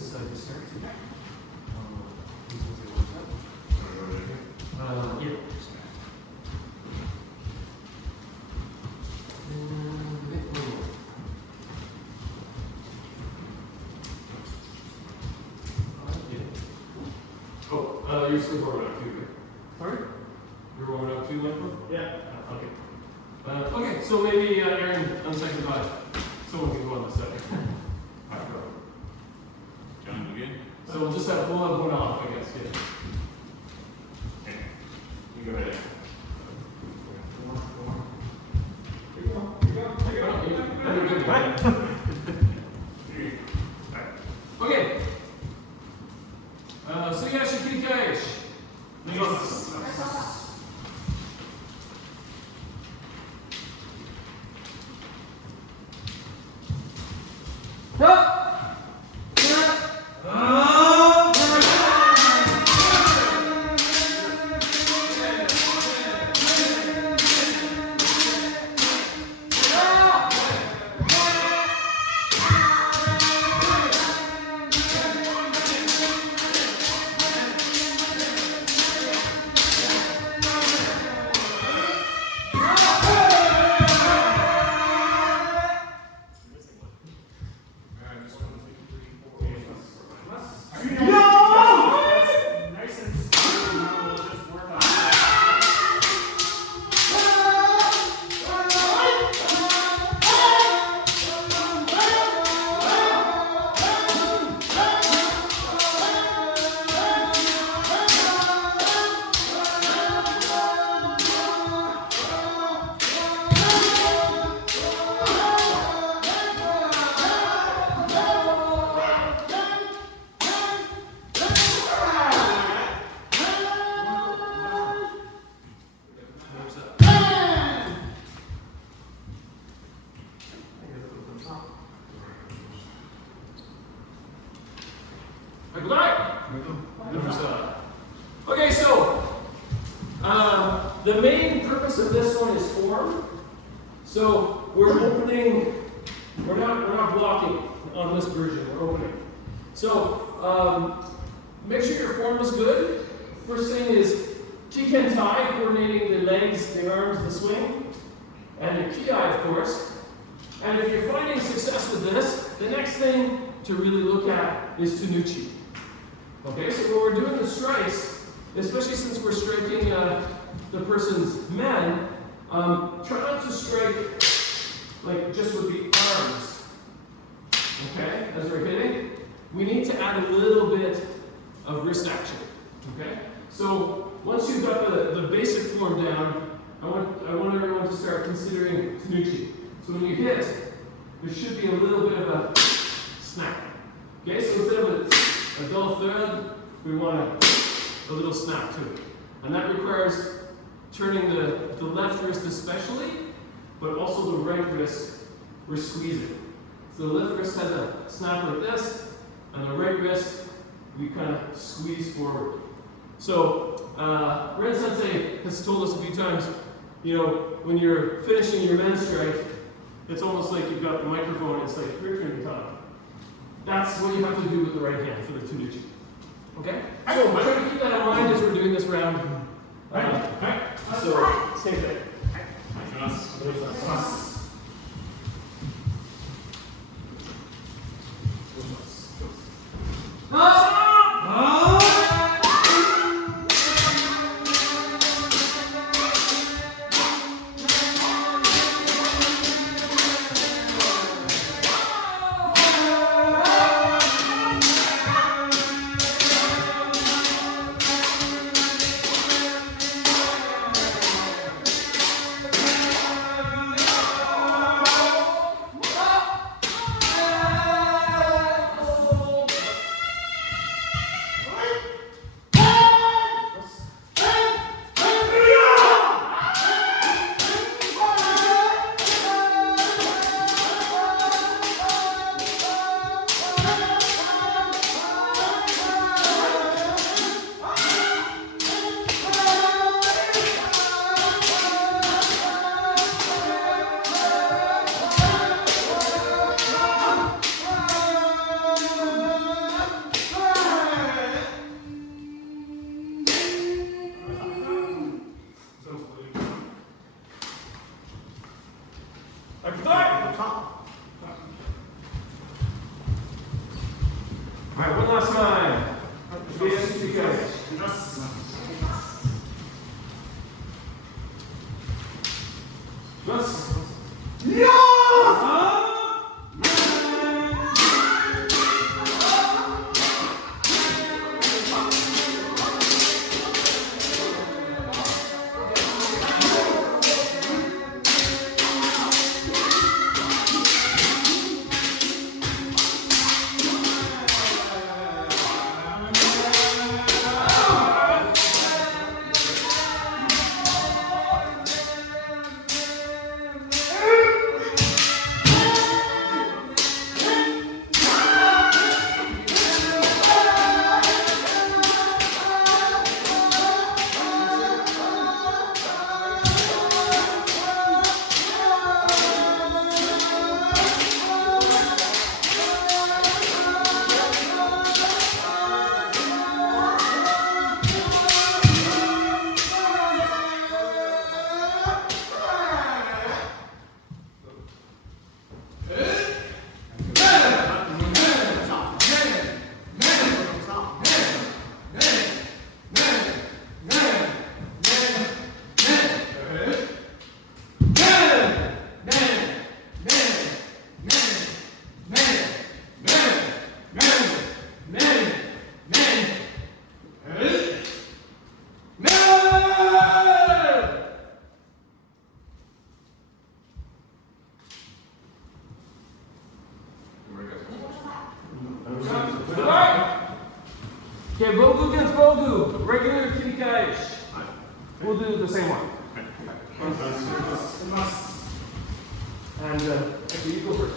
this restart. Yeah. Oh, you're still warming up too, right? Sorry? You're warming up too, Michael? Yeah. Okay. Okay, so maybe Aaron on second five. Someone can go on the second. John, again? So we'll just have one off, I guess. Yeah. Okay. You go ahead. Okay. So ja się klikałeś. Okay, so the main purpose of this one is form. So we're opening. We're not blocking on this version. We're opening. So make sure your form is good. First thing is T-Ken tie, coordinating the legs, the arms, the swing, and your ki, of course. And if you're finding success with this, the next thing to really look at is Tanuchi. Okay, so when we're doing the strikes, especially since we're striking the person's men, try not to strike like just with the arms. Okay, as we're hitting, we need to add a little bit of wrist action. Okay, so once you've got the basic form down, I want everyone to start considering Tanuchi. So when you hit, there should be a little bit of a snap. Okay, so instead of a dull thread, we want a little snap to it. And that requires turning the left wrist especially, but also the right wrist, we're squeezing. So the left wrist has a snap like this, and the right wrist, we kind of squeeze forward. So Ren Sensei has told us a few times, you know, when you're finishing your men's strike, it's almost like you've got the microphone and it's like, your turn to talk. That's what you have to do with the right hand for the Tanuchi. Okay? So try to keep that in mind as we're doing this round. So, same thing. Alright, one last time. Yes, you guys. Just. Okay, Bogu against Bogu. Regular kitty kaish. We'll do the same one. And actually, you go first.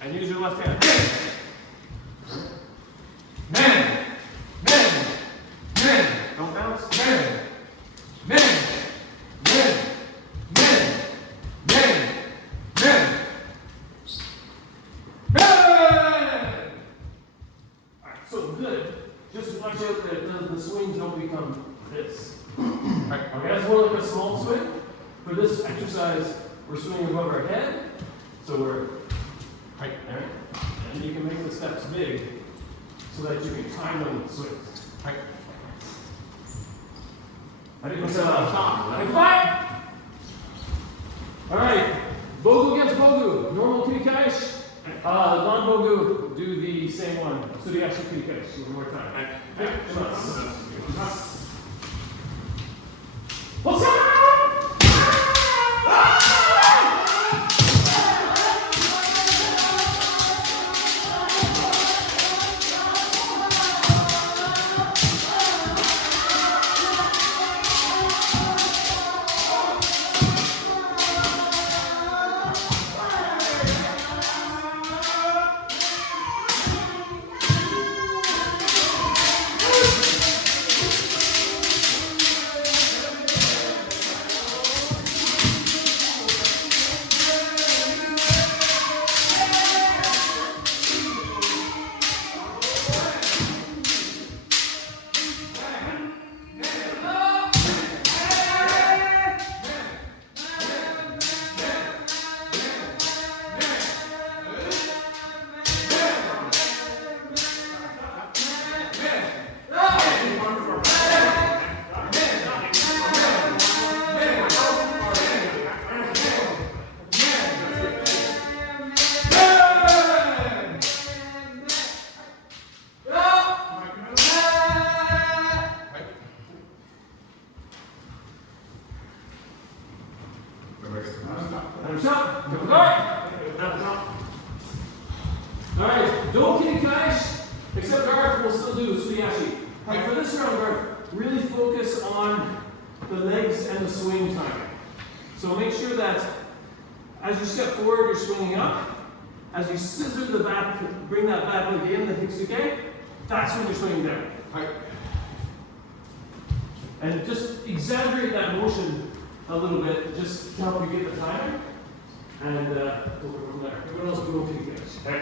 And use your left hand. Men. Don't bounce. Men. Alright, so good. Just watch out that the swings don't become this. Alright, that's more like a small swing. For this exercise, we're swinging above our head. So we're right there. And you can make the steps big so that you can time them with the swings. Right. Ready for top. Five. Alright. Bogu against Bogu. Normal kitty kaish. Non-Bogu, do the same one. Suriyashi kitty kaish. One more time. What's up? Alright, don't kick guys, except guard will still do suyashi. Alright, for this round guard, really focus on the legs and the swing time. So make sure that as you step forward, you're swinging up. As you scissor the back, bring that back leg in, the hiksuke, that's when you're swinging down. Alright. And just exaggerate that motion a little bit, just to help you get the time. And go from there. Everyone else do okay, guys. Hey.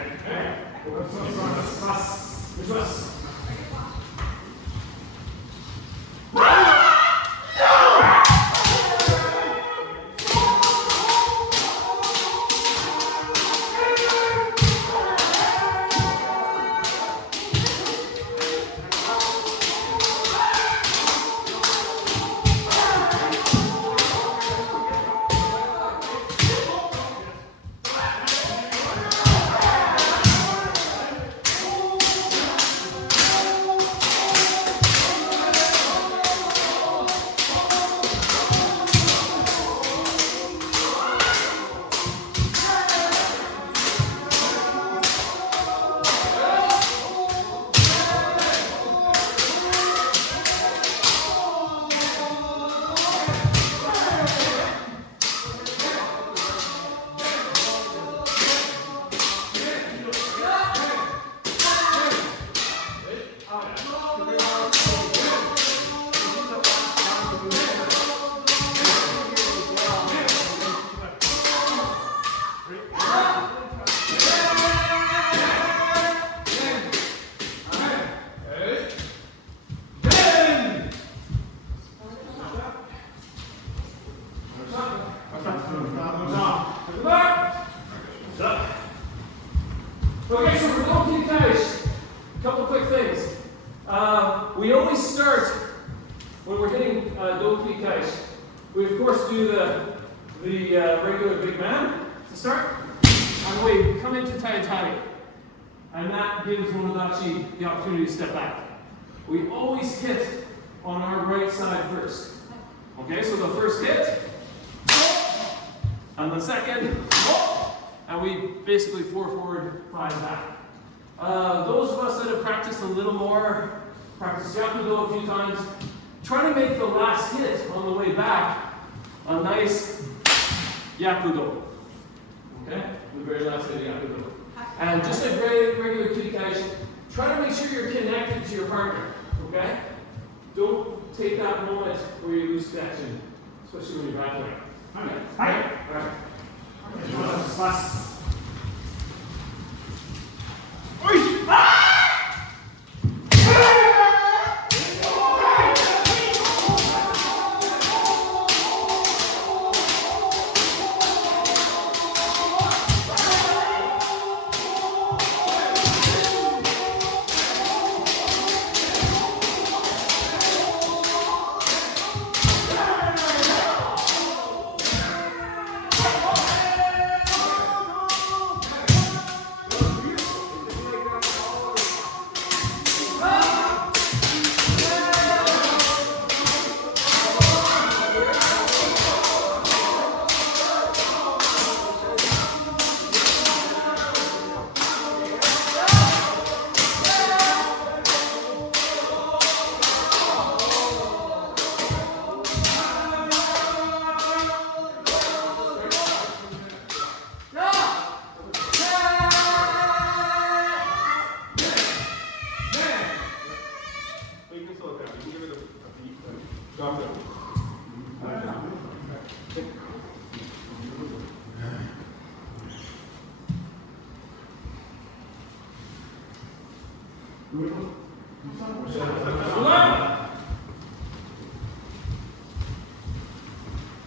Okay, so for don't guys, a couple quick things. We always start when we're hitting don't guys. We of course do the regular big man to start, and we come into tai, and that gives Monodachi the opportunity to step back. We always hit on our right side first. Okay, so the first hit, and the second, and we basically 4 forward, 5 back. Those of us that have practiced a little more, practiced Yakudo a few times, try to make the last hit on the way back a nice Yakudo. Okay? The very last hit of Yakudo. And just like regular kirikai, try to make sure you're connected to your partner. Okay? Don't take that moment where you lose connection, especially when you're battling. Okay? All right. Last.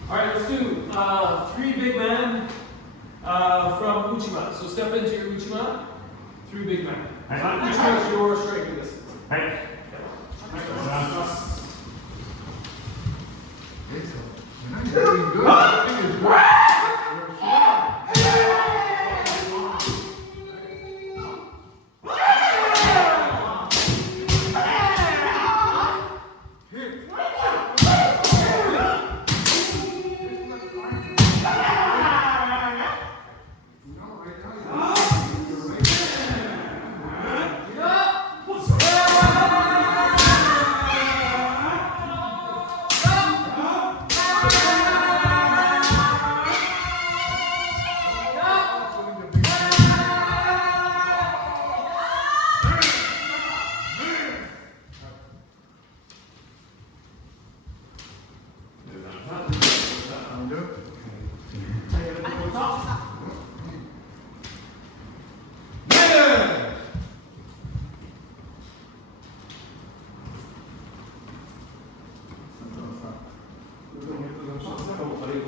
Alright, let's do 3 big men from Uchima. So step into your Uchima, 3 big men. Uchima is your striking distance. Hey.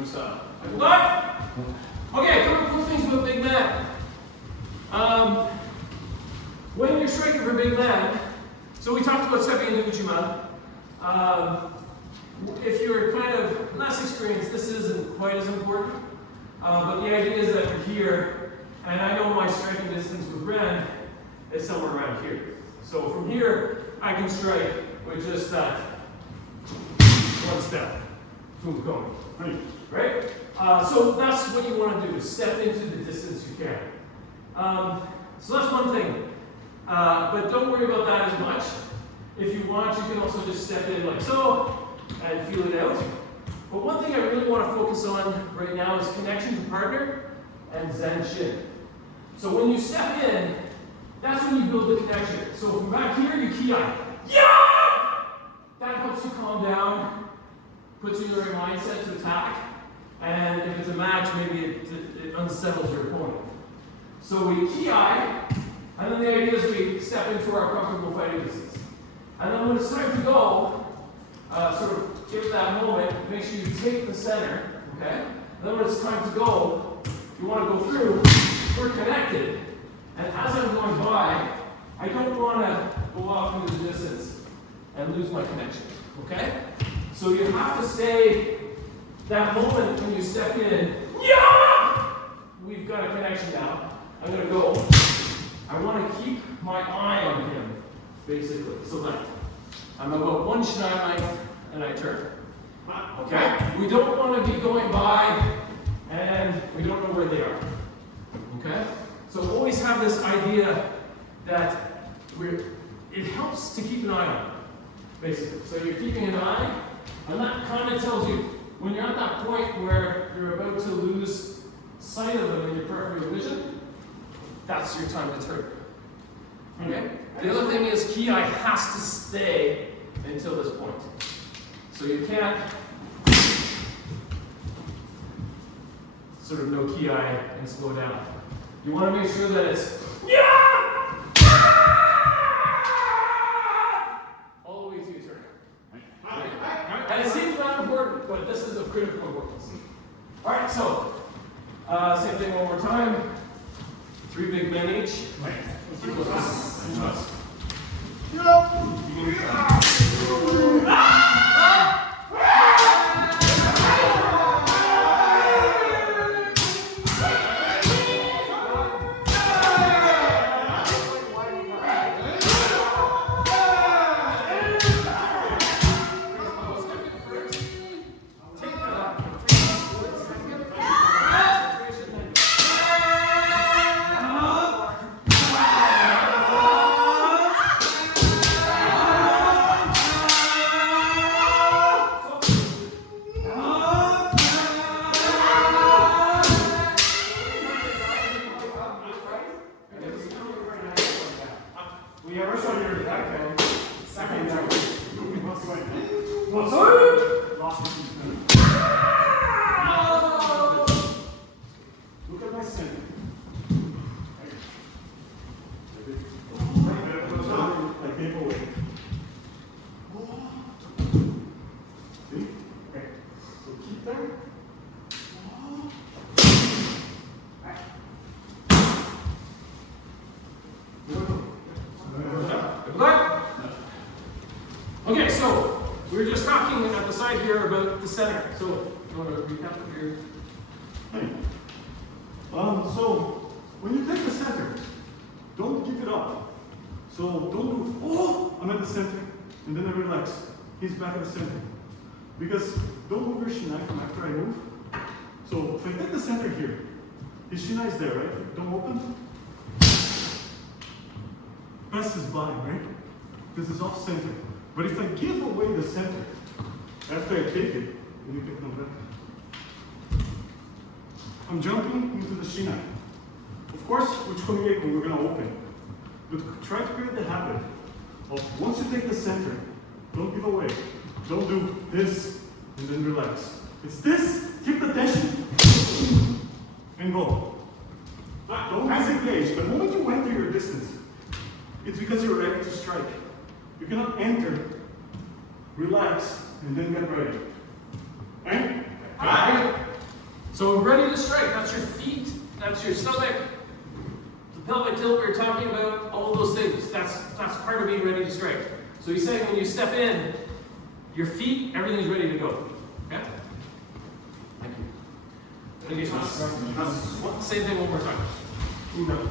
style. What? Okay, a couple cool things about big man. When you're striking for big man, so we talked about Sept and Uchima. If you're kind of less experienced, this isn't quite as important. But the idea is that we're here, and I know my striking distance with Ren is somewhere around here. So from here, I can strike with just that one step. Boom, going. Right? So that's what you want to do, is step into the distance you can. So that's one thing. But don't worry about that as much. If you want, you can also just step in like so and feel it out. But one thing I really want to focus on right now is connection to partner and Zen Shin. So when you step in, that's when you build the connection. So from back here, you ki-ai. Yeah! That helps you calm down, puts you in the right mindset to attack. And if it's a match, maybe it unsettles your opponent. So we ki-ai, and then the idea is we step into our comfortable fighting distance. And then when it's time to go, sort of give that moment, make sure you take the center, okay? And then when it's time to go, you want to go through, we're connected. And as I'm going by, I don't want to go off into the distance and lose my connection, okay? So you have to stay that moment when you step in, yeah! We've got a connection now. I'm going to go. I want to keep my eye on him, basically. So that I'm about one shinai length and I turn. Okay? We don't want to be going by and we don't know where they are. Okay? So always have this idea that it helps to keep an eye on it, basically. So you're keeping an eye, and that kind of tells you when you're at that point where you're about to lose sight of them in your peripheral vision, that's your time to turn. Okay? The other thing is ki-ai has to stay until this point. So you can't sort of no ki-ai and slow down. You want to make sure that it's yeah! All the way to your turn. Okay? And it seems not important, but this is of critical importance. Alright, so same thing one more time. 3 big men each. Okay, so we were just talking at the side here about the center. So you want to recap here? Hey. So when you take the center, don't give it up. So don't do, oh, I'm at the center, and then I relax. He's back at the center. Because don't move your shinai from after I move. So if I take the center here, his shinai is there, right? Don't open. Pass is by, right? This is off center. But if I give away the center, after I take it, then you pick them back. I'm jumping into the shinai. Of course, which we're going to open. But try to create the habit of once you take the center, don't give away. Don't do this and then relax. It's this, keep the tension, and go. Don't disengage. The moment you enter your distance, it's because you're ready to strike. You cannot enter, relax, and then get ready. Right? So ready to strike, that's your feet, that's your stomach, the pelvic tilt we were talking about, all of those things. That's part of being ready to strike. So he's saying when you step in, your feet, everything's ready to go. Okay? Thank you. Same thing one more time. Uno.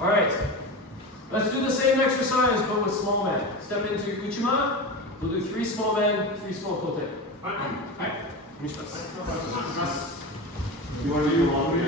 Alright, let's do the same exercise but with small men. Step into your uchima. We'll do 3 small men, 3 small kote. You want to do long way?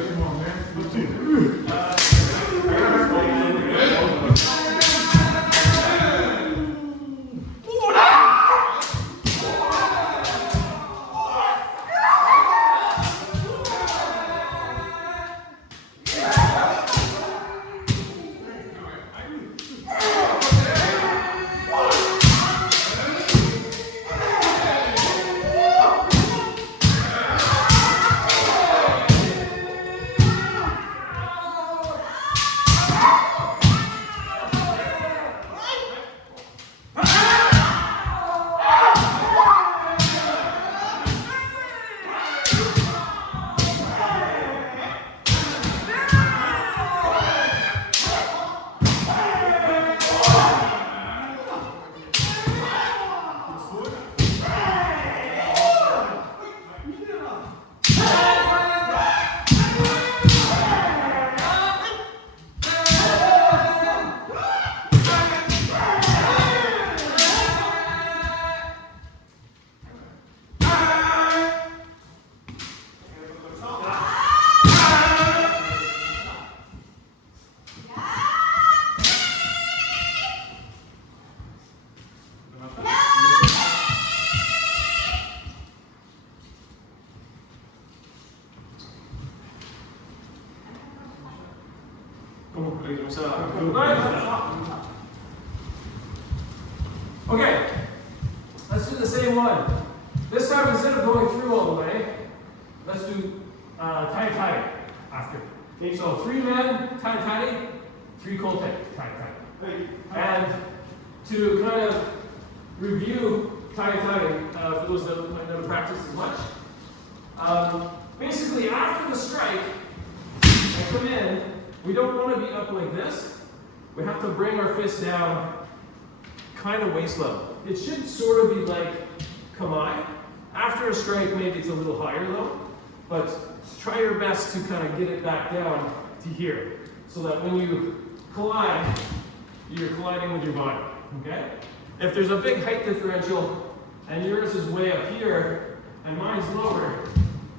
Okay, let's do the same one. This time, instead of going through all the way, let's do tai after. Okay, so 3 men, tai, 3 kote, tai. And to kind of review tai, for those that might never practice as much, basically after the strike, I come in, we don't want to be up like this. We have to bring our fist down kind of waist level. It should sort of be like kamai. After a strike, maybe it's a little higher though, but try your best to kind of get it back down to here, so that when you collide, you're colliding with your body, okay? If there's a big height differential, and yours is way up here, and mine's lower,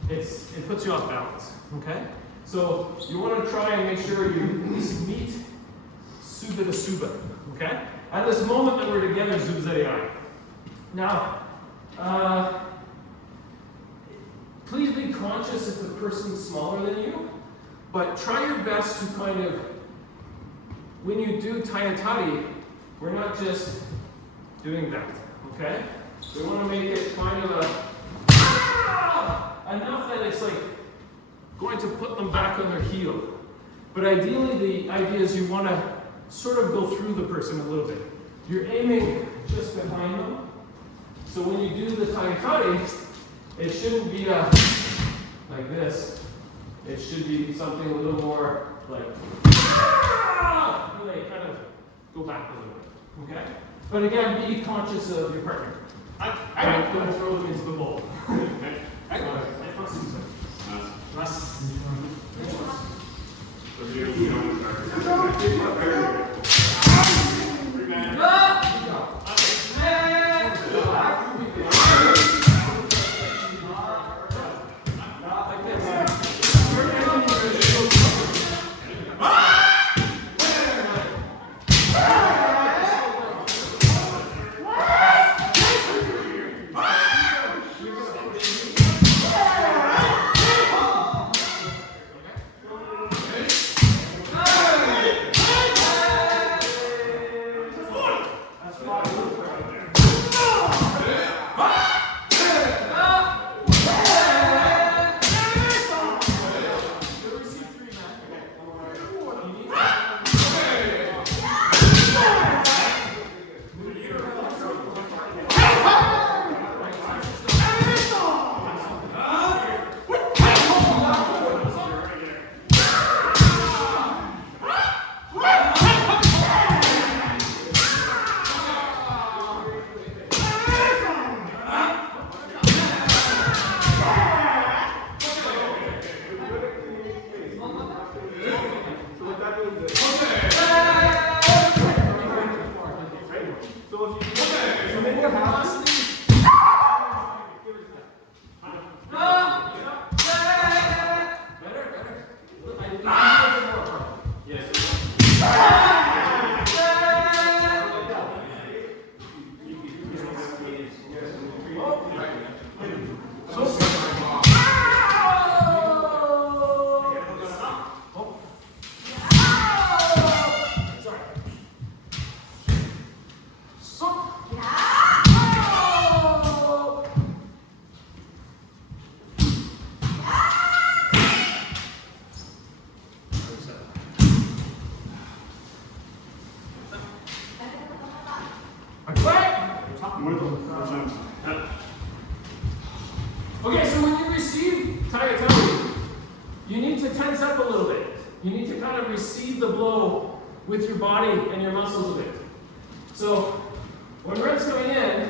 it puts you off balance, okay? So you want to try and make sure you at least meet suba to suba, okay? At this moment that we're together, zubzai. Now, please be conscious if the person's smaller than you, but try your best to kind of, when you do tayatari, we're not just doing that, okay? We want to make it kind of enough that it's like going to put them back on their heel. But ideally, the idea is you want to sort of go through the person a little bit. You're aiming just behind them, So when you do the tai, it shouldn't be like this. It should be something a little more like, like kind of go back a little bit, okay? But again, be conscious of your partner. I'm going to throw them into the bowl. Okay, so when you receive tai, you need to tense up a little bit. You need to kind of receive the blow with your body and your muscles a bit. So when Red's coming in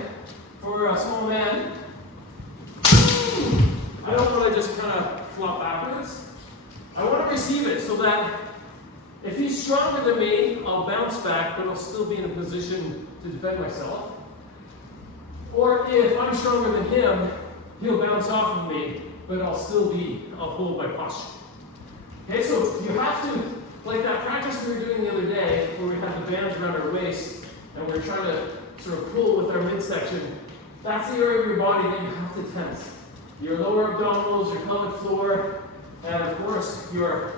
for a small man, I don't want to just kind of flop backwards. I want to receive it so that if he's stronger than me, I'll bounce back, but I'll still be in a position to defend myself. Or if I'm stronger than him, he'll bounce off of me, but I'll hold my posture. Okay, so you have to, like that practice we were doing the other day, where we had the bands around our waist, and we're trying to sort of pull with our midsection. That's the area of your body that you have to tense. Your lower abdominals, your pelvic floor, and of course, your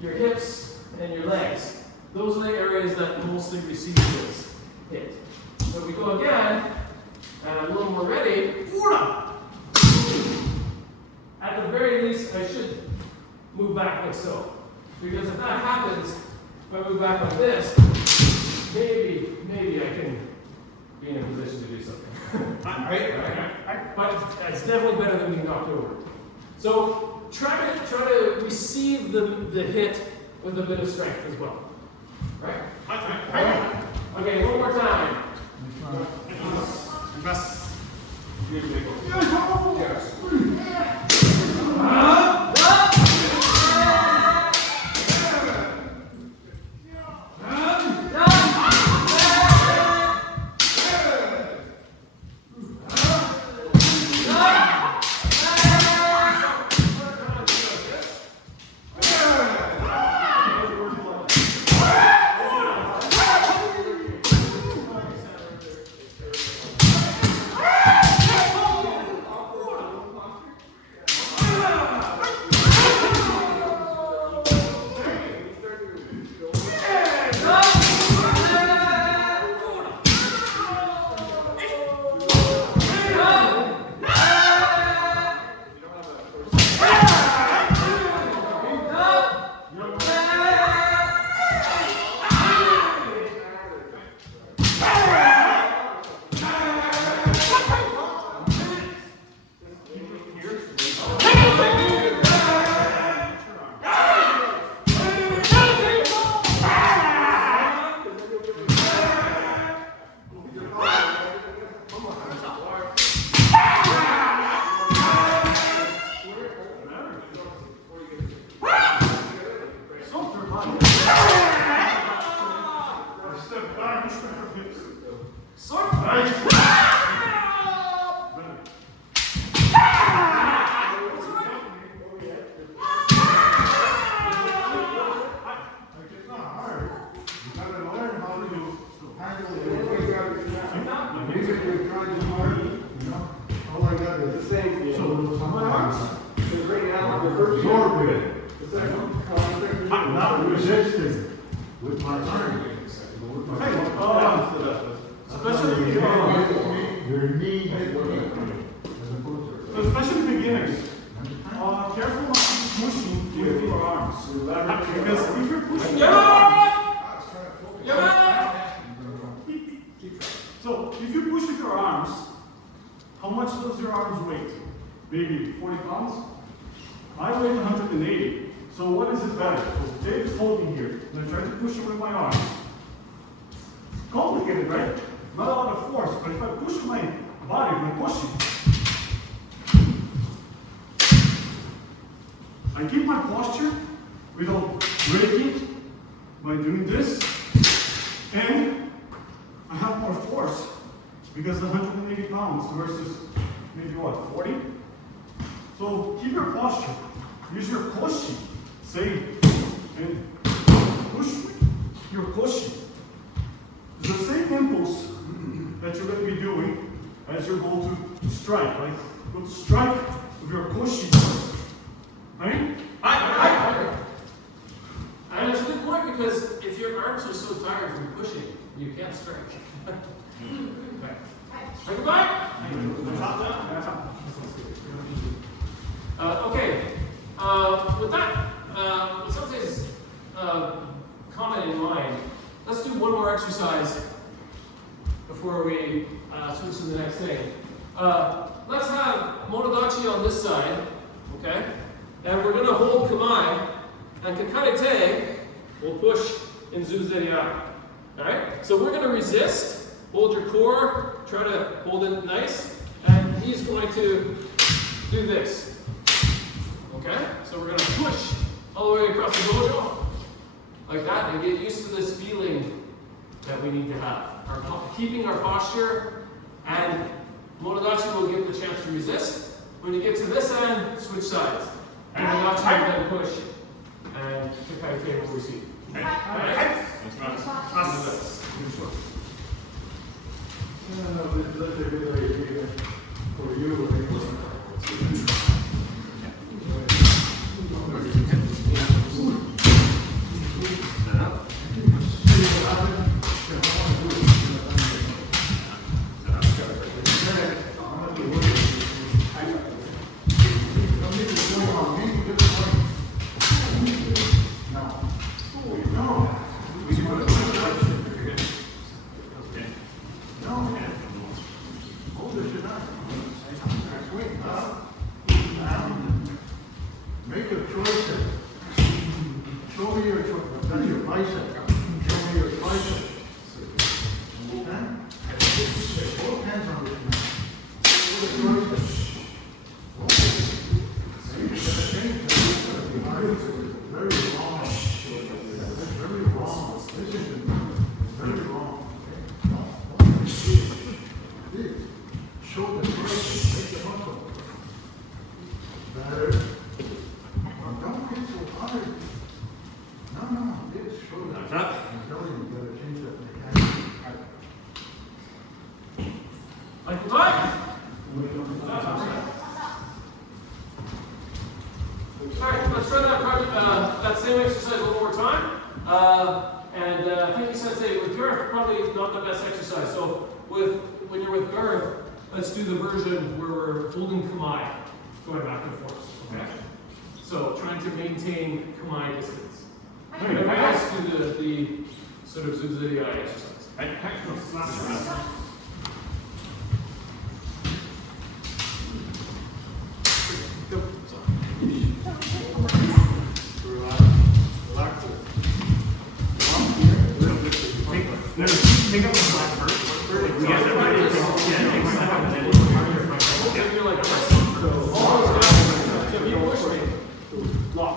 hips and your legs. Those are the areas that mostly receive this hit. So we go again, and I'm a little more ready. At the very least, I should move back like so. Because if that happens, if I move back like this, maybe I can be in a position to do something. Right? But it's definitely better than being knocked over. So try to receive the hit with a bit of strength as well. Right? Okay, one more time. Nice. It's not hard. You gotta learn how to handle it. Music was trying to hard, you know? All I got is the same thing. So, my arms. Because right now, the first Absorb it. the second contact. I'm not resisting. With my arm. Hey, especially Your knee. especially beginners. Careful not to pushing with your arms. Because if you're pushing your So if you push with your arms, how much does your arms weight? Maybe 40 pounds? I weigh 180. So what is it better? So Dave is holding here, and I try to push him with my arms. It's complicated, right? Not a lot of force, but if I push with my body, when pushing, I keep my posture without breaking by doing this, and I have more force because 180 pounds versus maybe what, 40? So keep your posture. Use your pushing. Say, and push your pushing. It's the same impulse that you're going to be doing as you go to strike. Like, go to strike with your pushing. Right? And it's a good point because if your arms are so tired from pushing, you can't strike. Take it back. Okay. With that, with something's comment in mind, let's do one more exercise before we switch to the next thing. Let's have Monodachi on this side, okay? And we're going to hold Kamai, and Kakarete will push in Zuzeriya. Alright? So we're going to resist, hold your core, try to hold it nice, and he's going to do this. Okay? So we're going to push all the way across the dojo, like that, and get used to this feeling that we need to have. Keeping our posture, and Monodachi will give the chance to resist. When you get to this end, switch sides. Monodachi will then push, and Kakarete will receive. Alright? Let's run. That's a good idea for you. Make a choice. Show me your choice. That's your bicep. Show me your bicep. Understand? Both hands on this man. Put a choice. Very wrong. That's very wrong. This is very wrong. This. Show the choice. Make the muscle. Better. Don't get so hard. No, it's true. I'm telling you, you gotta change that mechanic. Like the back. Alright, let's try that same exercise one more time. Thank you, Sensei. With Garth, probably not the best exercise. So when you're with Garth, let's do the version where we're holding Kamai, going back and forth. Okay? So trying to maintain Kamai distance. Okay, let's do the sort of Zuzuriya exercise. Pick up the slack first. We get everybody. You're like this. So if you push me, lock.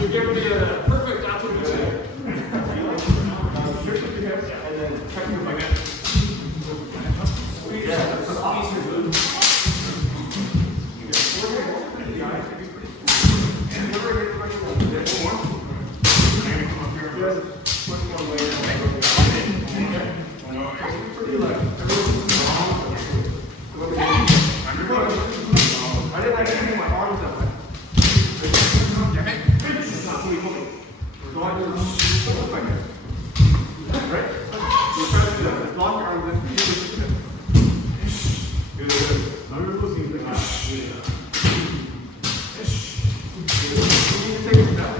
You're giving me a perfect application. And then check your be like, everyone's I didn't like having my arms up. It's not fully moving. So I do something like that. Right? So try to do that. Just lock your arms in. Good. Now you're losing the half. You need to take a step.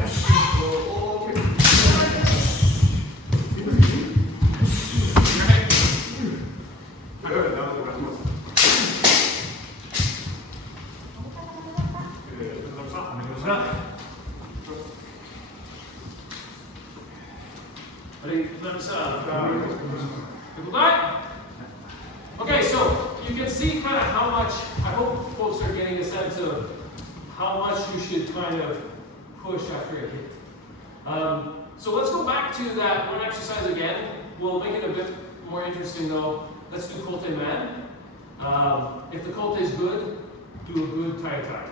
Okay. Good. That was the rest of us. Ready? Let's people back. Okay, so you can see kind of how much, I hope folks are getting a sense of how much you should kind of push after a hit. So let's go back to that one exercise again. We'll make it a bit more interesting though. Let's do Kote Man. If the Kote is good, do a good tie-tie.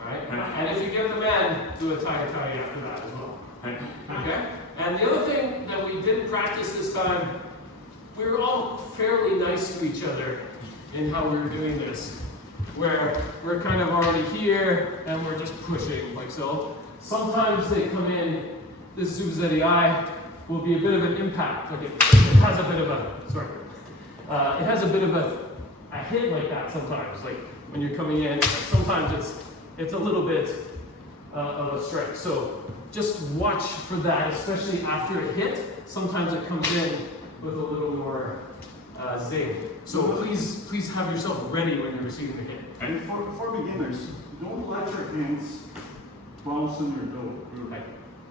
Alright? And if you get the man, do a tie-tie after that as well. Okay? And the other thing that we didn't practice this time, we were all fairly nice to each other in how we were doing this. Where we're kind of already here and we're just pushing like so. Sometimes they come in, this Zubzeti will be a bit of an impact. Like it has a bit of a, it has a bit of a hit like that sometimes. Like when you're coming in, sometimes it's a little bit of a strike. So just watch for that, especially after a hit. Sometimes it comes in with a little more zing. So please have yourself ready when you're receiving the hit. And for beginners, don't let your hands bounce on your dough. Okay.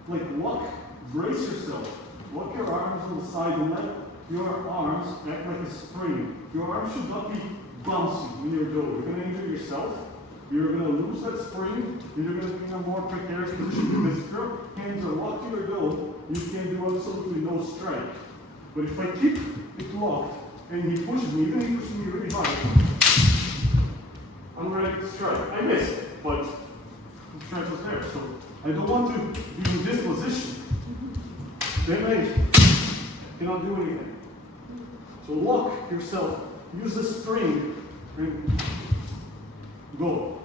Like walk, brace yourself. Walk your arms on the side and let your arms act like a spring. Your arms should not be bouncing in your dough. You're going to injure yourself. You're going to lose that spring, and you're going to be in a more precarious position because if your hands are locked to your dough, you can do absolutely no strike. But if I keep it locked and he pushes me, even if he pushes me really hard, I'm ready to strike. I missed it, but the strike was there. So I don't want to be in this position. Then I cannot do anything. So lock yourself, use the spring, and go.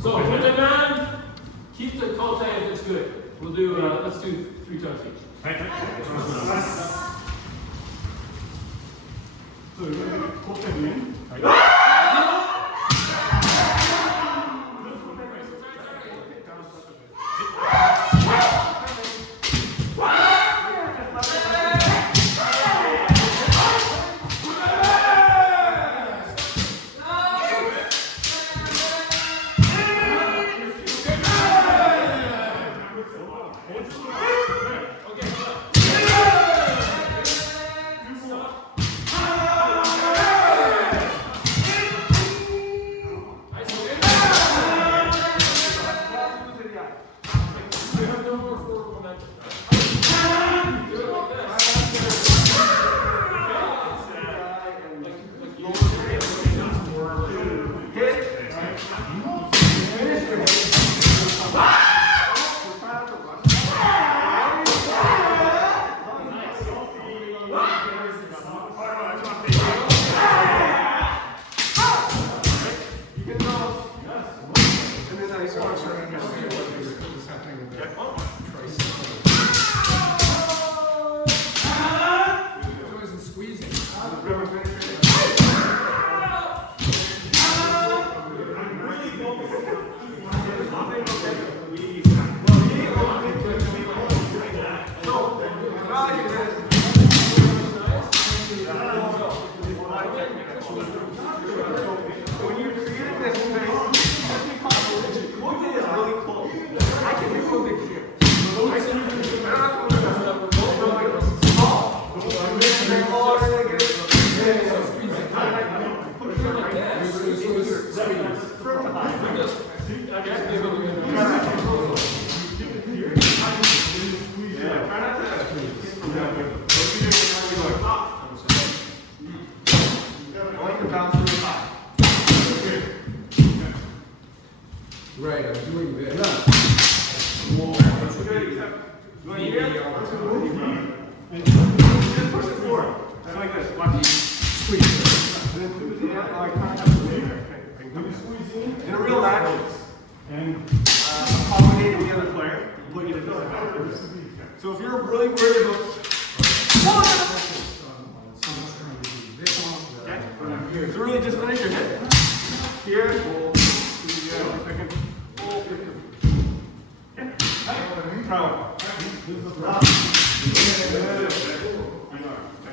So with the man, keep the Kote if it's good. We'll do, let's do 3 times each. So you're going to put them in. Right, I'm doing this. And So if you're really worried about okay. So really just finish your hit. Here. Second.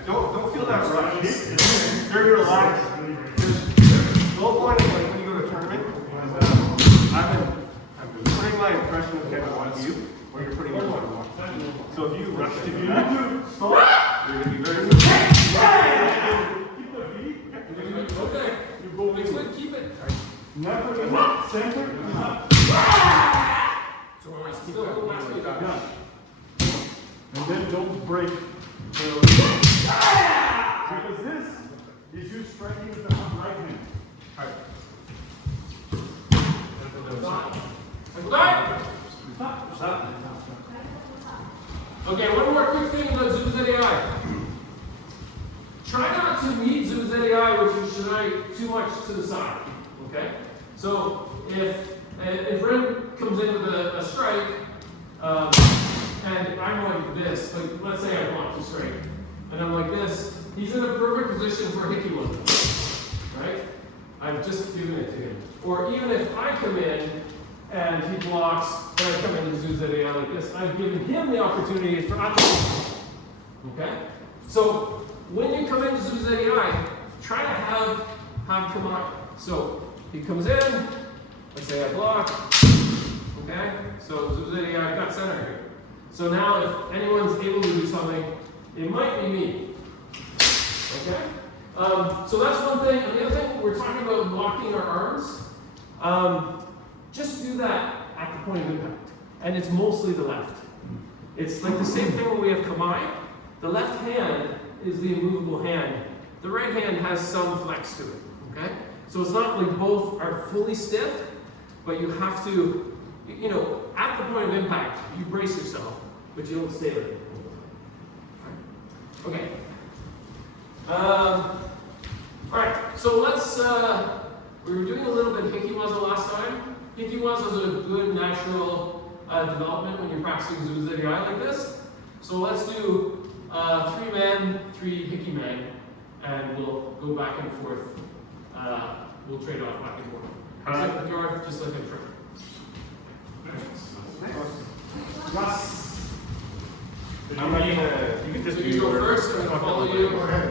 Don't feel that rush. Very relaxed. The whole point of like when you go to a tournament is I've been putting my impression of Kevin on you, or you're putting yours on one. So if you rush to do that, stop. You're gonna be very good. Keep the beat. Okay. You go It's with good, keep it. never center. So always keep that. Yeah. And then don't break. Because this is you striking with the right hand. Alright. Okay, one more quick thing about ZooZai. Try not to meet ZooZai with your Shinai too much to the side. Okay? So if Ren comes in with a strike, and I'm like this, like let's say I block the strike, and I'm like this, he's in a perfect position for Hickey one. Right? I've just given it to him. Or even if I come in and he blocks, and I come in and ZooZai like this, I've given him the opportunity for uppercut. Okay? So when you come into ZooZai, try to have Kamai. So he comes in, let's say I block. Okay? So ZooZai, I've got center here. So now if anyone's able to do something, it might be me. Okay? So that's one thing. And the other thing, we're talking about locking our arms. Just do that at the point of impact. And it's mostly the left. It's like the same thing when we have Kamai. The left hand is the immovable hand. The right hand has some flex to it. Okay? So it's not like both are fully stiff, but you have to, you know, at the point of impact, you brace yourself, but you don't stay there. Okay. All right, so let's, we were doing a little bit of Hikiwaza last time. Hikiwaza is a good natural development when you're practicing ZooZai like this. So let's do 3 men, 3 Hiki men, and we'll go back and forth. We'll trade off back and forth. Except the guard, just like a trick. I'm ready to, you can just So do you go your first, and I'll follow you. Go ahead.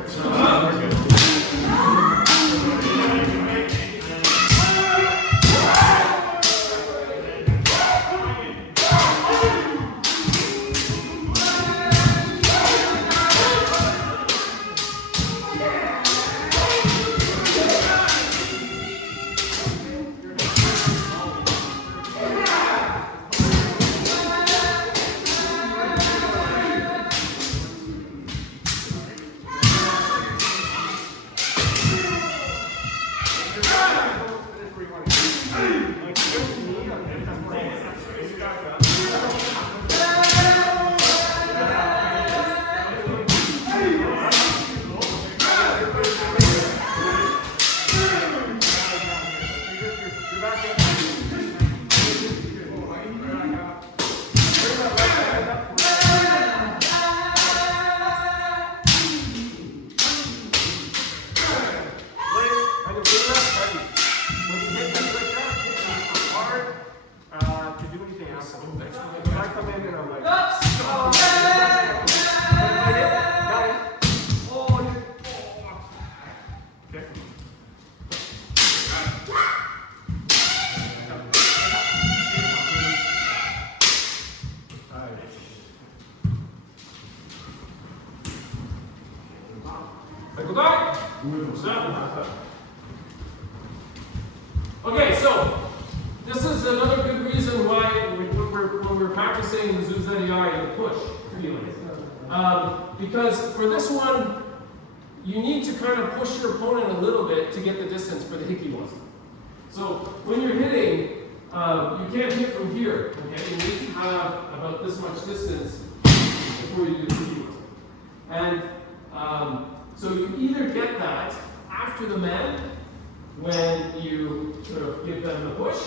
Okay, so this is another good reason why when we're practicing the ZooZai and push feelings. Because for this one, you need to kind of push your opponent a little bit to get the distance for the Hikiwaza. So when you're hitting, you can't hit from here. Okay, you need to have about this much distance before you do the Hikiwaza. And so you either get that after the man, when you sort of give them the push.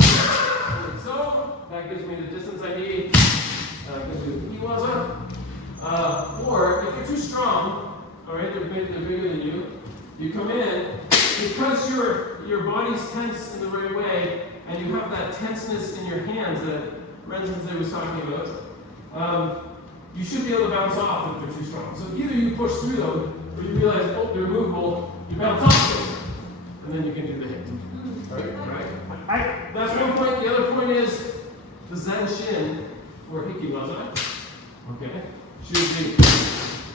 Like so, that gives me the distance I need. Gives me the hikiwaza. Or if you're too strong, all right, they're bigger than you. You come in because your body's tense in the right way, and you have that tenseness in your hands that Renzen was talking about. You should be able to bounce off if they're too strong. So either you push through them, or you realize, oh, they're movable. You bounce off them, and then you can do the hit. Right? That's one point. The other point is the Zen Shin or hikiwaza. Okay, should be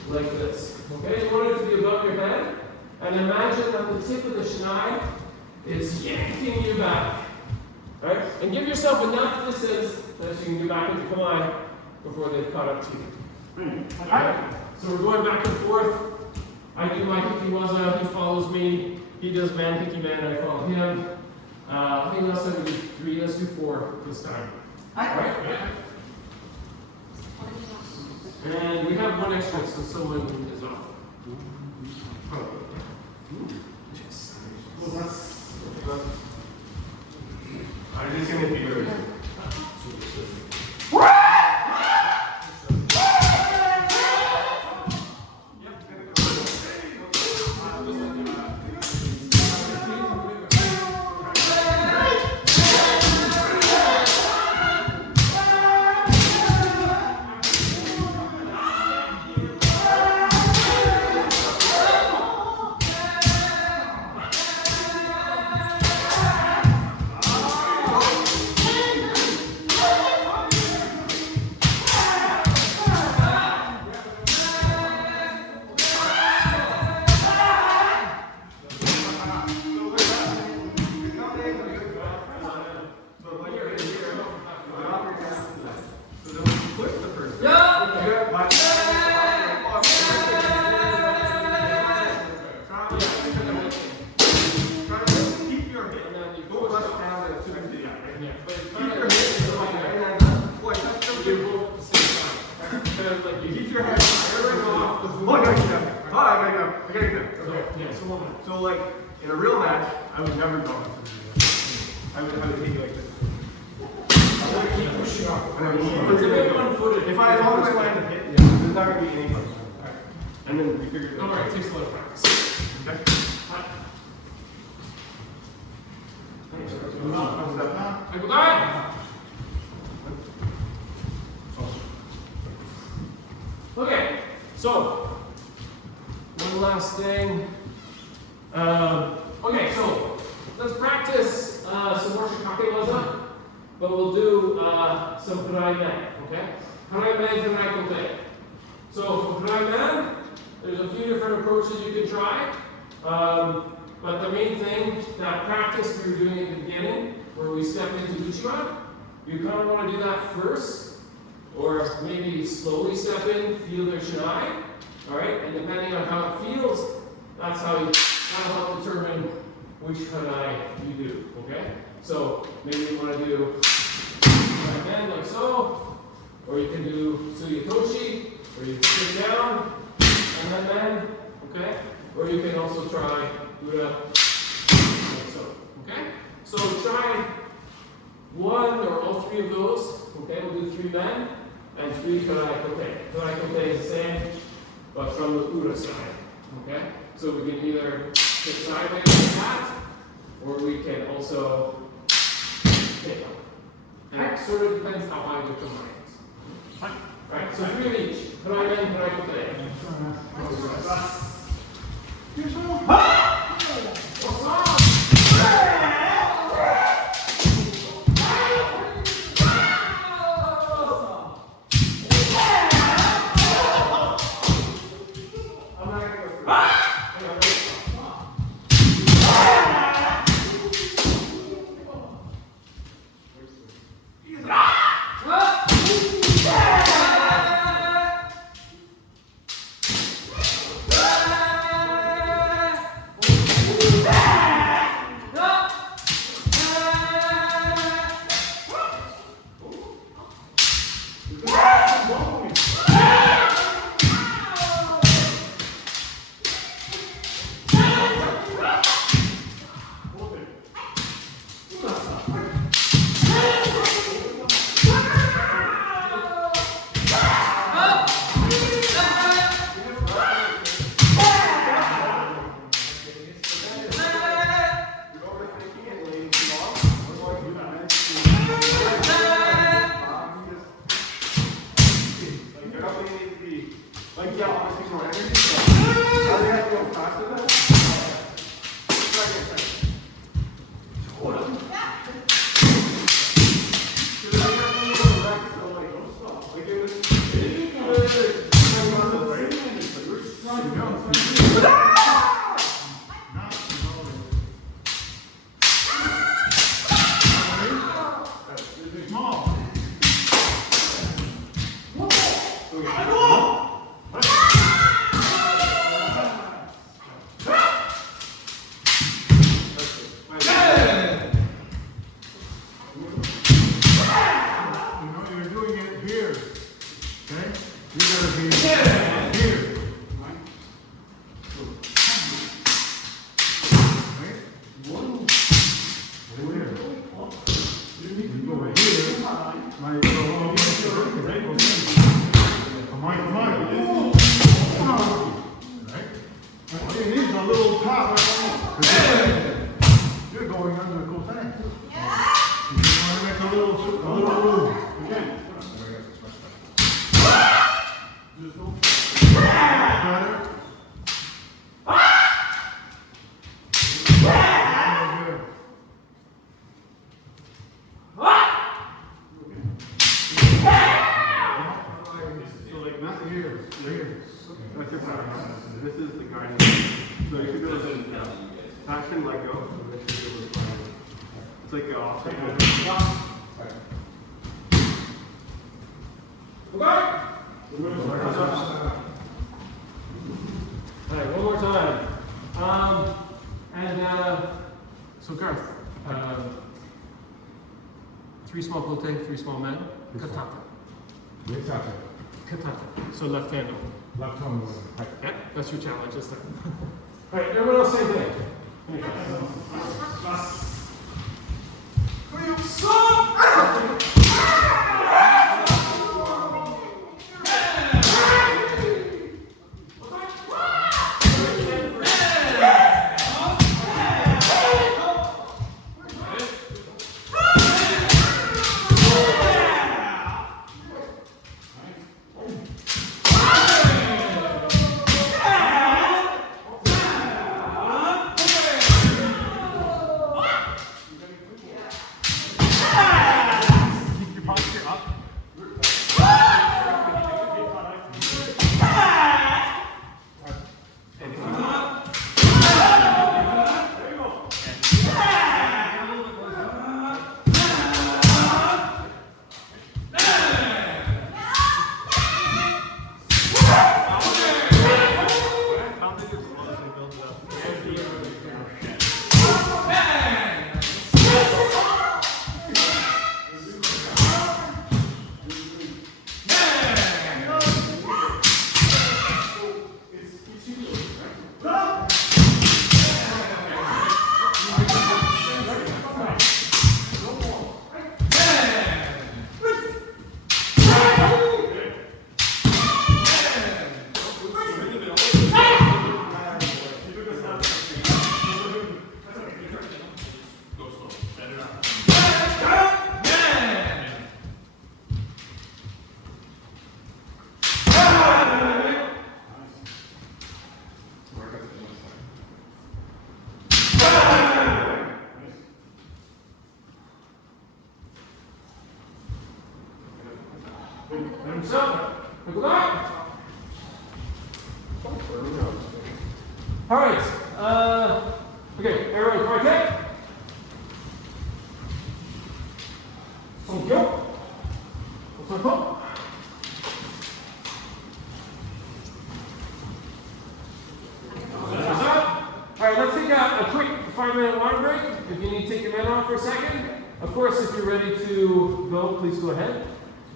like this. Okay, you want it to be above your head, and imagine that the tip of the shinai is yanking you back. Right? And give yourself enough distance that you can get back into kamae before they've caught up to you. Alright? So we're going back and forth. I do my hikiwaza, he follows me. He does man, hiki man, I follow him. I think last time we did 3, let's do 4 this time. Alright? And we have one extra, so someone is off. Well, that's I'm just gonna be very. So like in a real match, I would never go. I would take it like this. I would keep pushing off. It's a bit one-footed. If I always land a hit, there's not gonna be any punch. And then we figure it out. Alright, it takes a lot of practice. Okay. I go back. Okay, so one last thing. Okay, so let's practice some more shikake waza, but we'll do some Kurai Man, okay? Kurai Man, Kurai Kote. So for Kurai Man, there's a few different approaches you can try. But the main thing, that practice we were doing at the beginning, where we step into Uchiwa, you kind of want to do that first, or maybe slowly step in, feel their shinai, all right? And depending on how it feels, that'll help determine which hanai you do, okay? So maybe you want to do right hand like so, or you can do Tsuyatoshi, or you can sit down and then, okay? Or you can also try Ura like so, okay? So try one or all 3 of those, okay? We'll do 3 men and 3 Karai Kote. Karai Kote is the same, but from the Ura side, okay? So we can either sit sideways like that, or we can also take up. And it sort of depends how high we come my hands. Right, so 3 of each. Karai men, Karai Kote. What's up? Like, yeah, obviously more energy. Are they have to go faster than that? Second. Hold on. You're doing it here. Okay? You gotta be here. Right? Where? You go right here. Right. Come on. Right? It needs a little top. You're going under the tank. You want to make a little room. Again. Better. So like not here, here. Like your practice. This is the guidance. So you should be able to action, let go. So this should be able to find. It's like a off. Okay? Alright, one more time. So Garth, 3 small kote, 3 small men, katata. Katata. So left hand open. Left hand. Yeah, that's your challenge this time. Alright, everyone else same thing. Alright, okay, everyone, parquet. Thank you. Alright, let's take a quick 5-minute water break. If you need to take your men off for a second. Of course, if you're ready to go, please go ahead.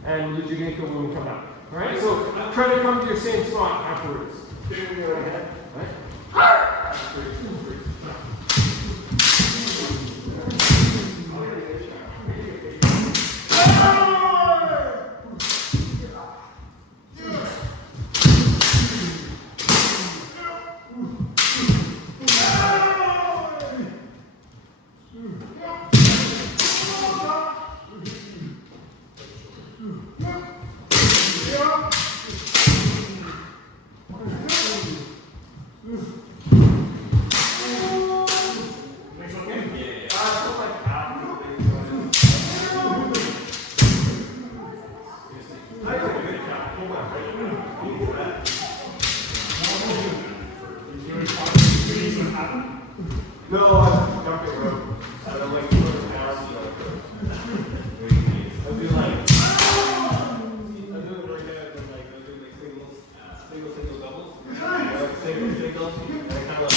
And leave your ankle when we come out. Alright, so try to come to your same spot afterwards. No, I'm jumping rope. But I'm like 200 pounds. I'll do like. I'm doing right now, and like I'll do like single doubles. Like single, and I kind of like.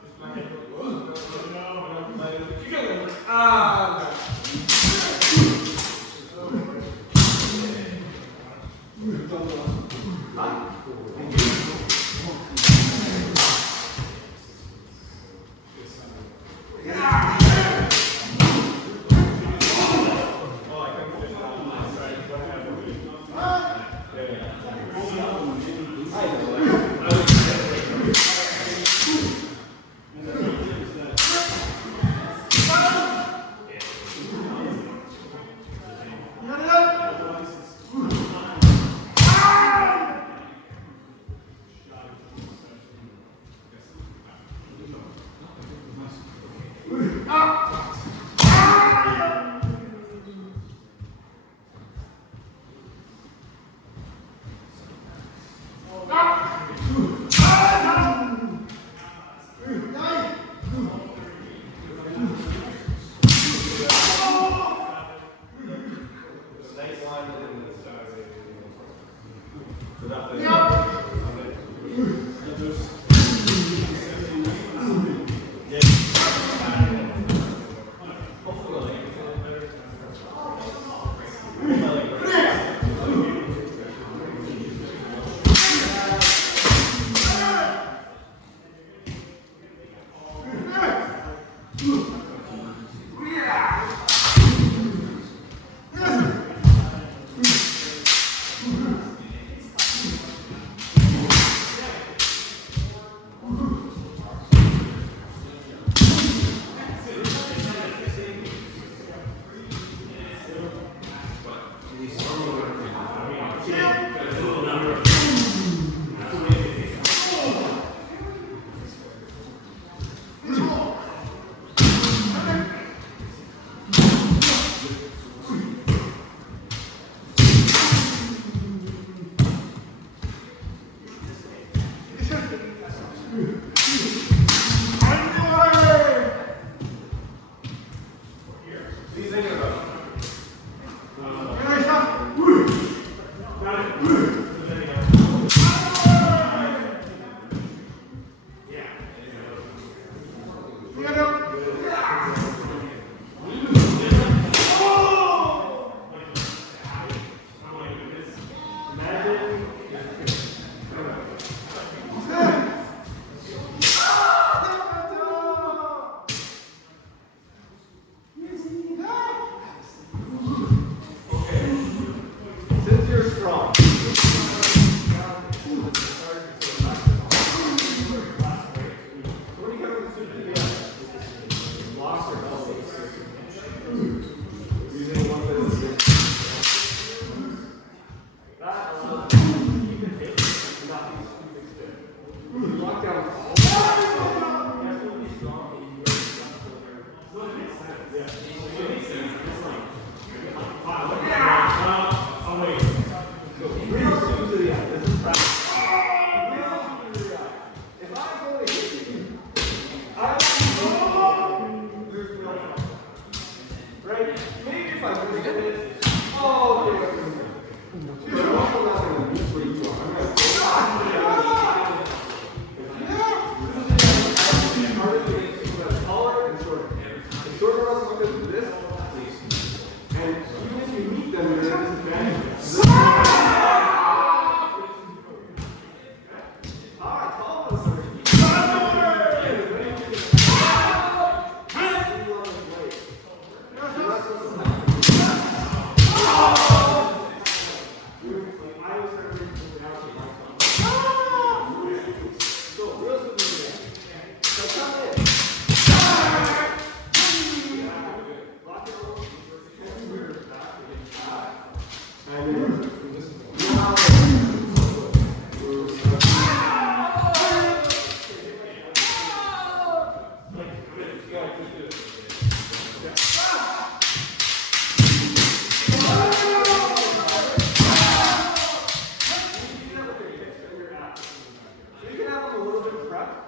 Just my head goes, whoa, no. You get it. Ah.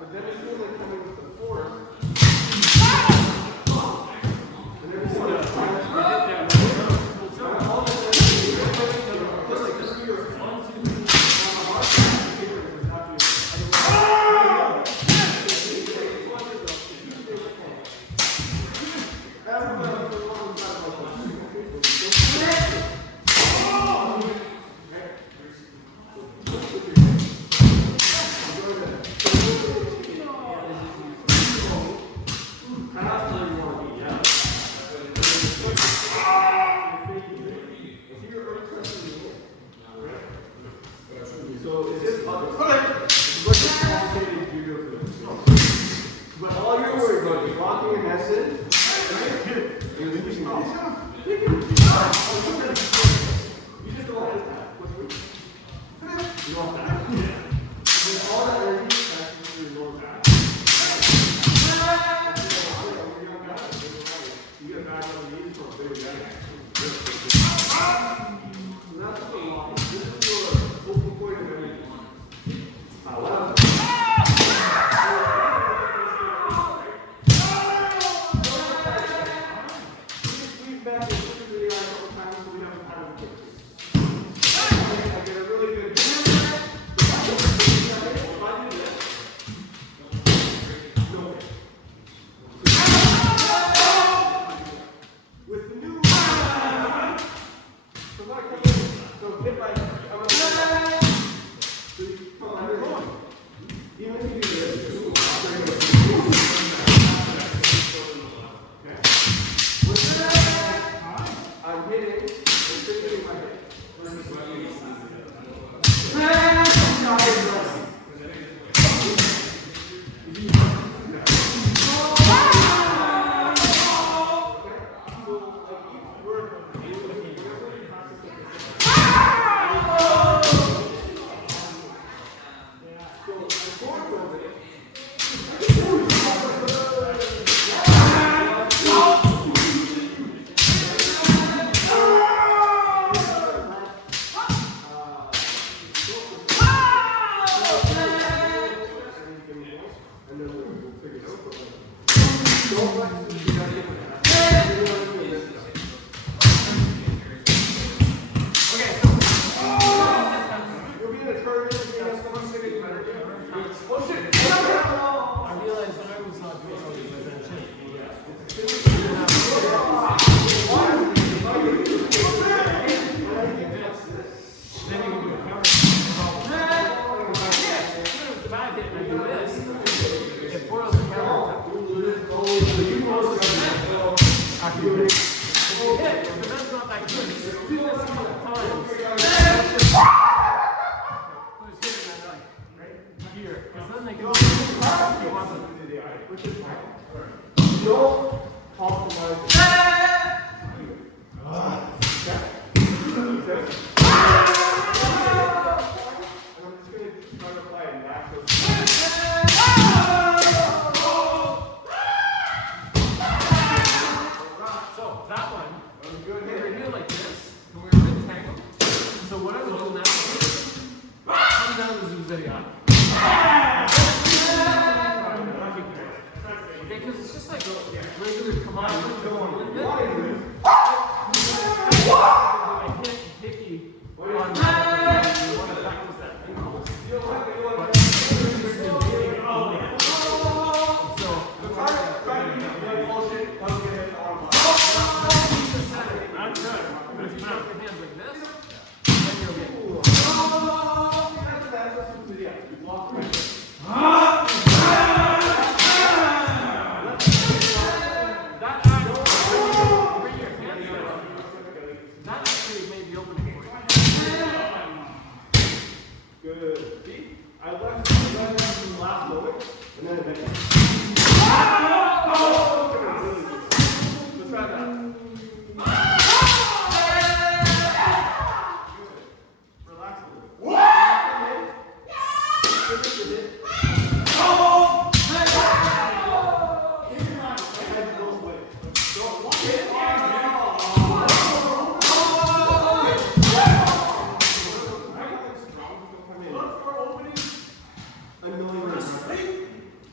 But then it feels like coming with the But all you're worried about is blocking and that's it. You just don't want to tap. You want that? With all that energy, that's your lower back. You get back on the knees for a big guy. That's what a lot. This is your focal point of energy. However,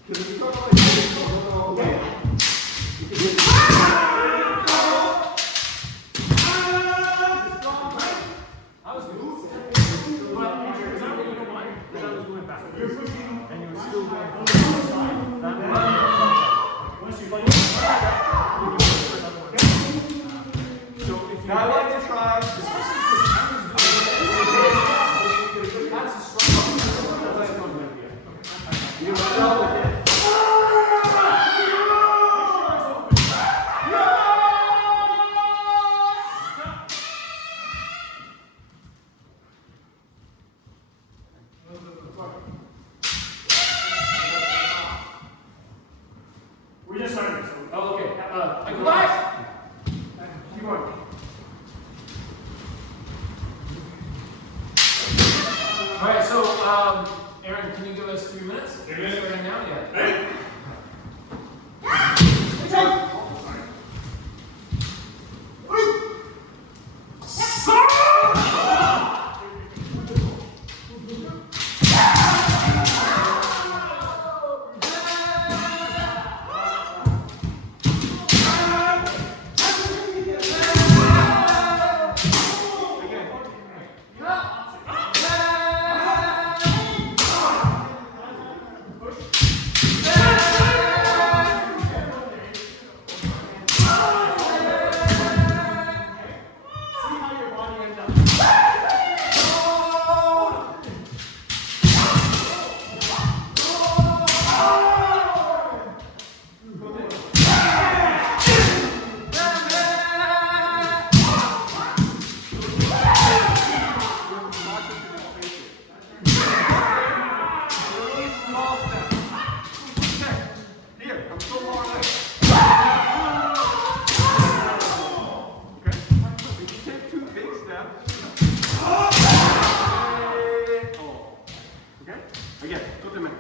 Can you You myself again. We just started this. Oh, okay. Go back. Keep going. All right, so Aaron, can you give us 3 minutes? 3 minutes? Starting now, yeah. Ready? Again, go to the man.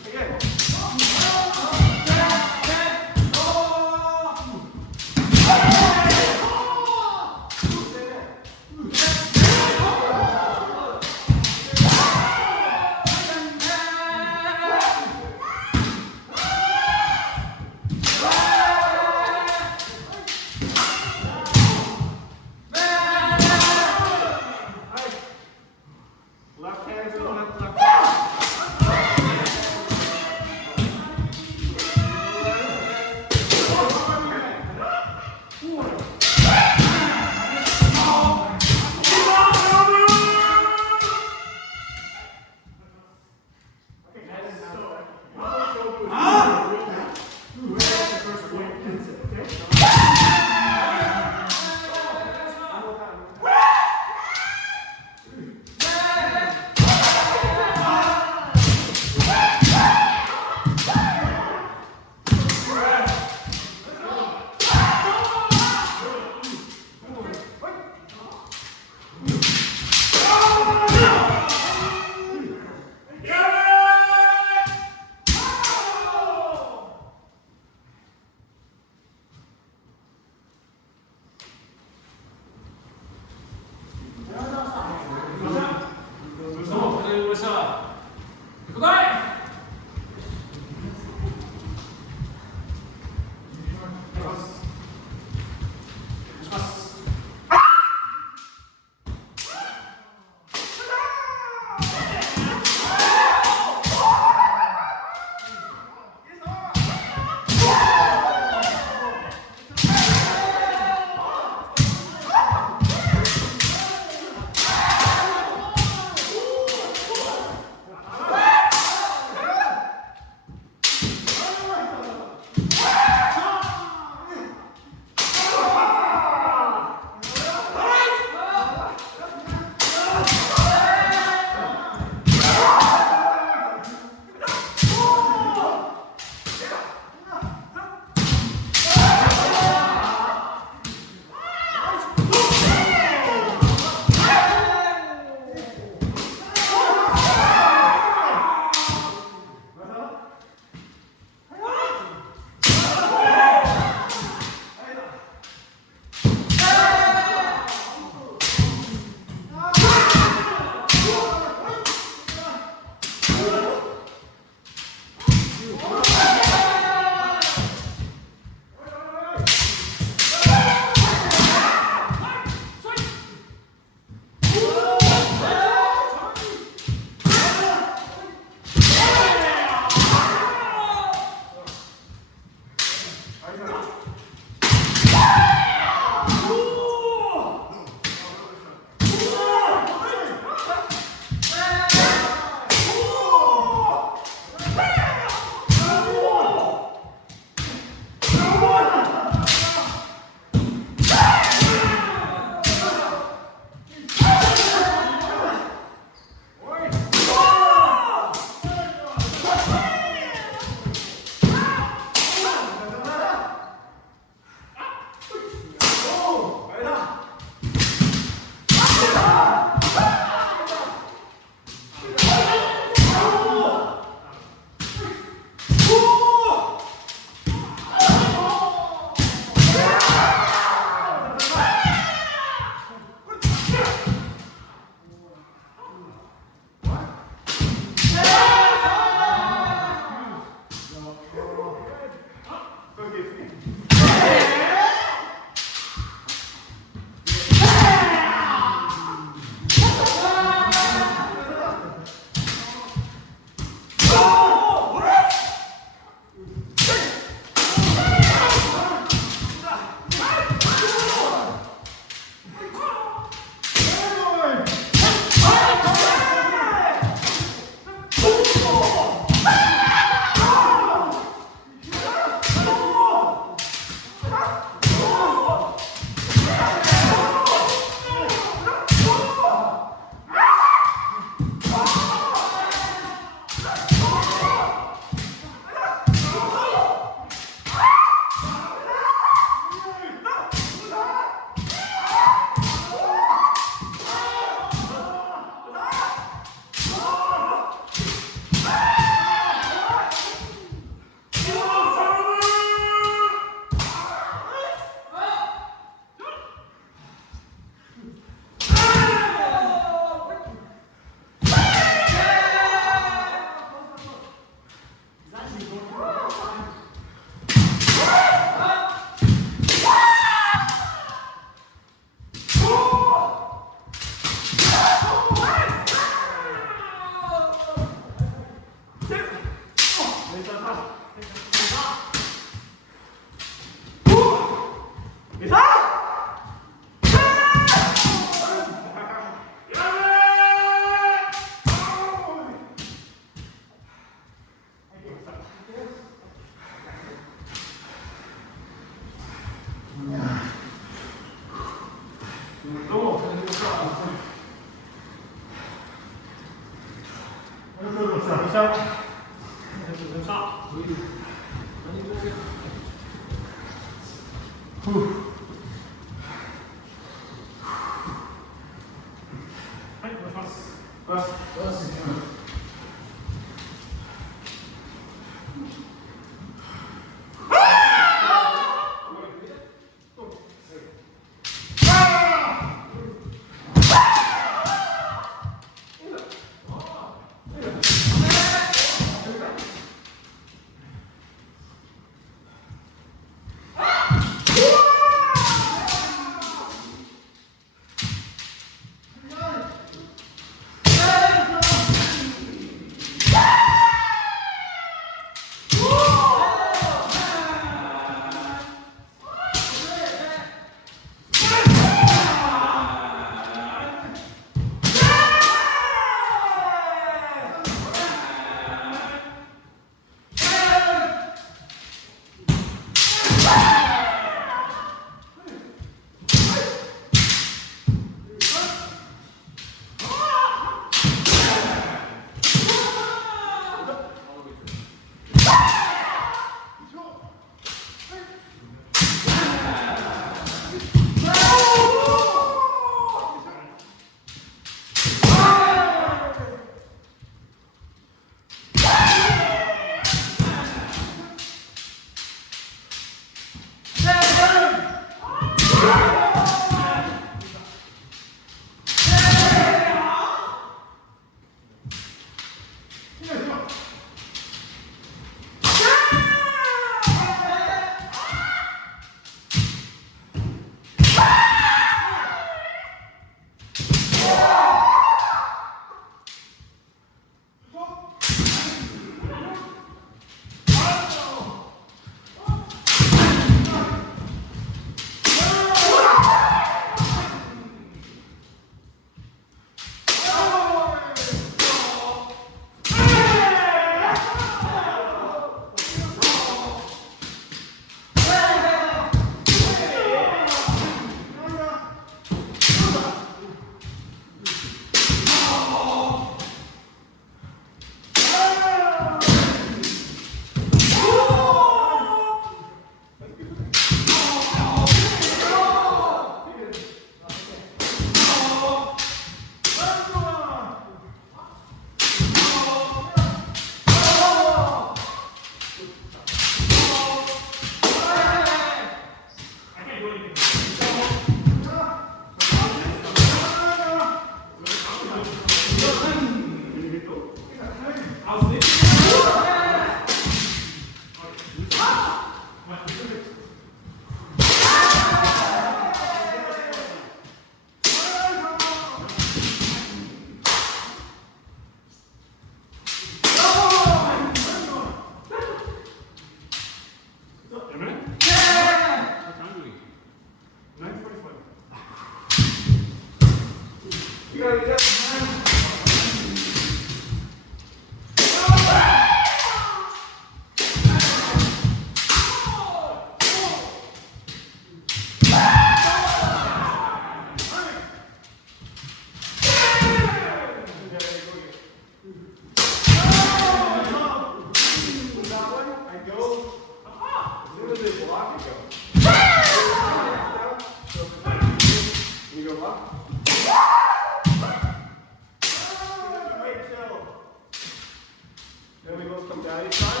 Then we both come down each time.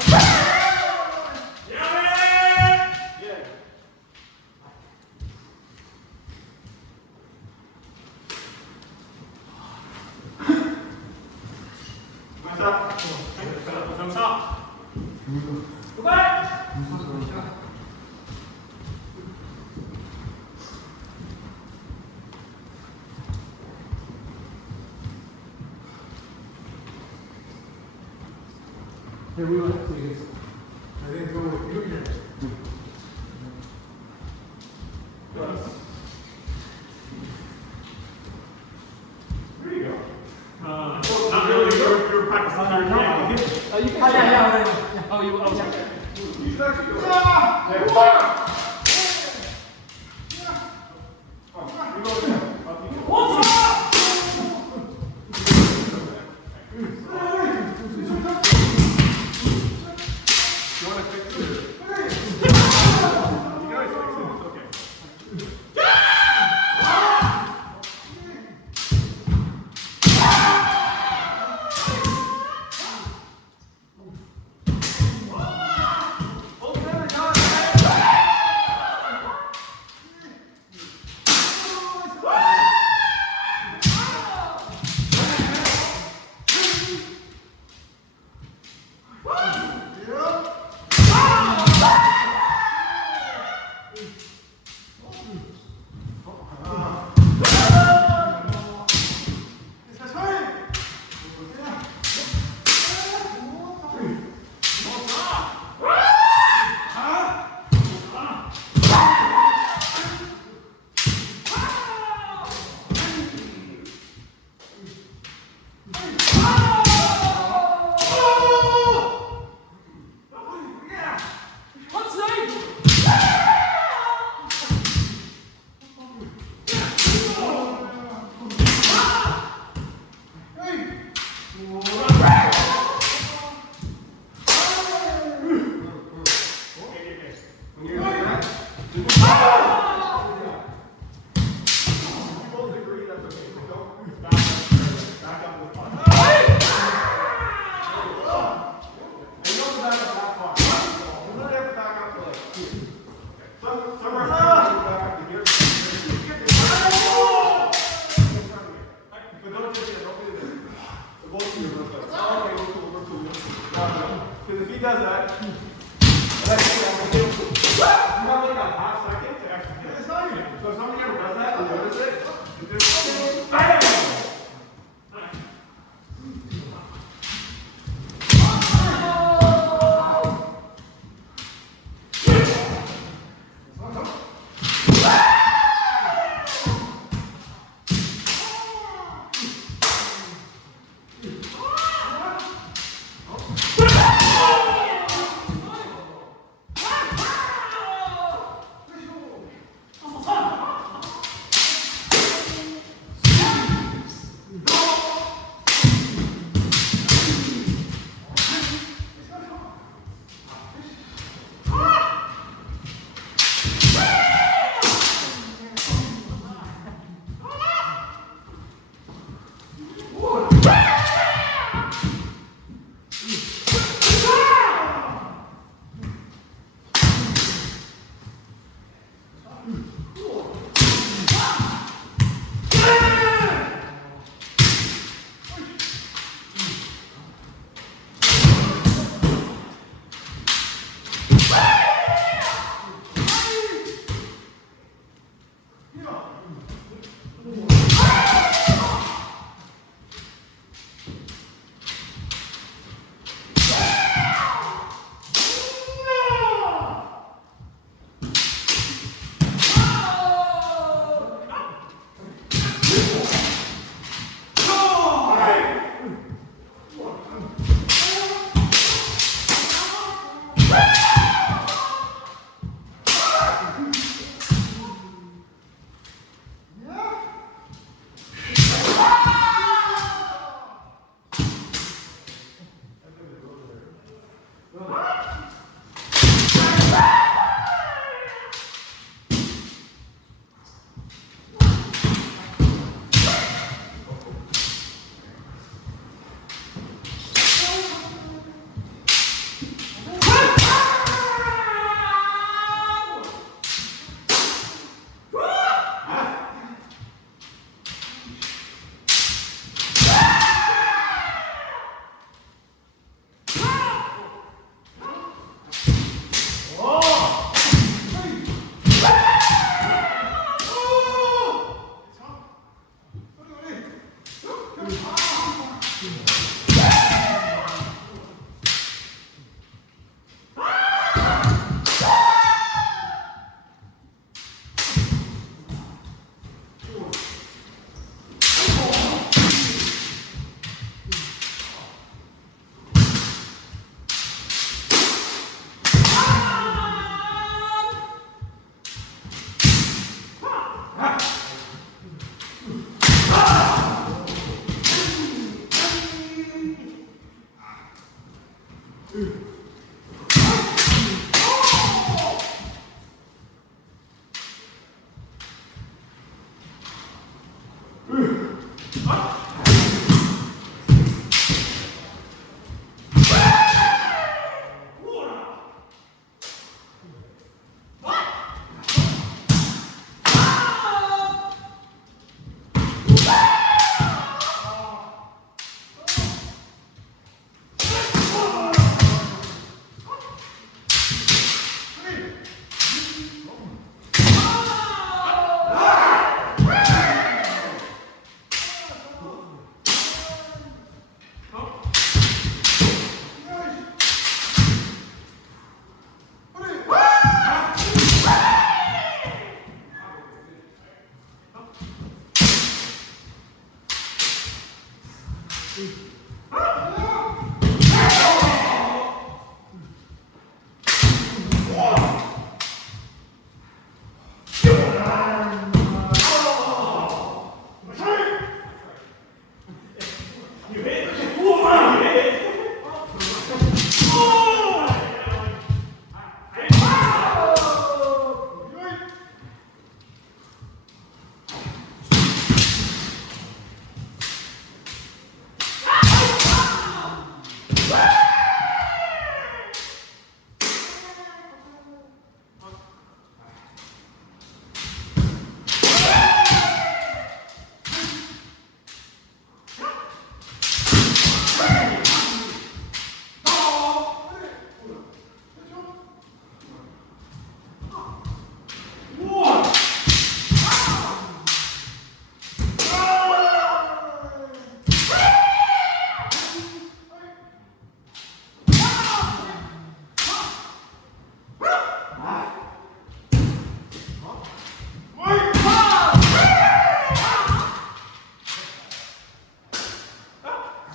Yeah! Here we went, please. I didn't go with you yet. There you go. Not really. You're practicing your technique. You can Oh, you. Oh, sorry. He's actually going. What's up? Because if he does that, you have like a half second to actually get it. So if somebody ever does that, you'll notice it. You just bam!